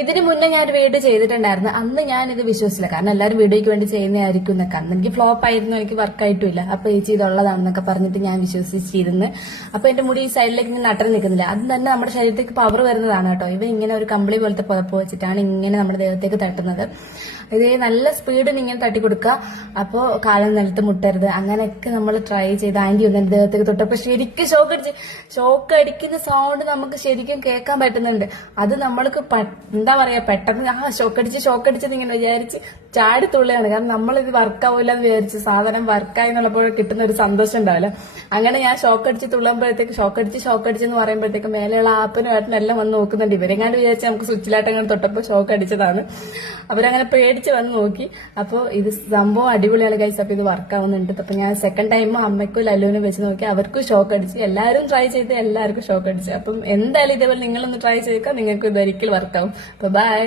ഇതിന് മുന്നേ ഞാൻ ഒരു വീഡിയോ ചെയ്തിട്ടുണ്ടായിരുന്നു. അന്ന് ഞാൻ ഇത് വിശ്വസിച്ചില്ല, കാരണം എല്ലാവരും വീഡിയോയ്ക്ക് വേണ്ടി ചെയ്യുന്നതായിരിക്കും എന്നൊക്കെ. അന്ന് എനിക്ക് ഫ്ലോപ്പ് ആയിരുന്നു, എനിക്ക് വർക്കായിട്ടില്ല. അപ്പൊ ചേച്ചി ഇതുള്ളതാണെന്നൊക്കെ പറഞ്ഞിട്ട് ഞാൻ വിശ്വസിച്ചിരുന്നു. അപ്പൊ എന്റെ മുടി ഈ സൈഡിലേക്ക് ഇങ്ങനെ നട്ടം നിൽക്കുന്നില്ല. അത് തന്നെ നമ്മുടെ ശരീരത്തേക്ക് പവർ വരുന്നതാണ് കേട്ടോ. ഇവ ഇങ്ങനെ ഒരു കമ്പിളി പോലത്തെ പുതപ്പ് വെച്ചിട്ടാണ് ഇങ്ങനെ നമ്മുടെ ദേഹത്തേക്ക് തട്ടുന്നത്. ഇത് നല്ല സ്പീഡിന് ഇങ്ങനെ തട്ടി കൊടുക്കുക. അപ്പോൾ കാലം നിലത്ത് മുട്ടരുത്. അങ്ങനെയൊക്കെ നമ്മൾ ട്രൈ ചെയ്ത് ആന്റി ഒന്ന് എന്റെ ദേഹത്തേക്ക് തൊട്ടപ്പോൾ ശരിക്കും ഷോക്ക് അടിക്കുന്ന സൗണ്ട് നമുക്ക് ശരിക്കും കേൾക്കാൻ പറ്റുന്നുണ്ട്. അത് നമ്മൾക്ക് എന്താ പറയാ, പെട്ടെന്ന് ഷോക്ക് അടിച്ചത് ഇങ്ങനെ വിചാരിച്ച് ചാടി തുള്ളിയാണ്. കാരണം നമ്മളിത് വർക്കാവില്ല എന്ന് വിചാരിച്ച് സാധനം വർക്കായി എന്നുള്ളപ്പോൾ കിട്ടുന്ന ഒരു സന്തോഷം ഉണ്ടാവില്ല. അങ്ങനെ ഞാൻ ഷോക്ക് അടിച്ച് ഷോക്ക് അടിച്ചെന്ന് പറയുമ്പോഴത്തേക്ക് മേലെയുള്ള ആപ്പനും ഏട്ടനും എല്ലാം വന്ന് നോക്കുന്നുണ്ട്. ഇവരെങ്ങാണ്ട് വിചാരിച്ച് നമുക്ക് സ്വിച്ചിലായിട്ട് അങ്ങനെ തൊട്ടപ്പോൾ ഷോക്ക് അടിച്ചതാണ്. അവരങ്ങനെ പേടിച്ച് വന്ന് നോക്കി. അപ്പോൾ ഇത് സംഭവം അടിപൊളിയാണ് ഗൈസ്. അപ്പൊ ഇത് വർക്കാവുന്നുണ്ട്. അപ്പൊ ഞാൻ സെക്കൻഡ് ടൈം അമ്മയ്ക്കും ലല്ലുവിനും വെച്ച് നോക്കി. അവർക്കും ഷോക്ക് അടിച്ച്. എല്ലാവരും ട്രൈ ചെയ്ത് എല്ലാവർക്കും ഷോക്ക് അടിച്ച്. അപ്പം എന്തായാലും ഇതേപോലെ നിങ്ങളൊന്ന് ട്രൈ ചെയ്താൽ നിങ്ങൾക്ക് ഇത് ഒരിക്കലും വർക്കാവും. അപ്പൊ ബൈ.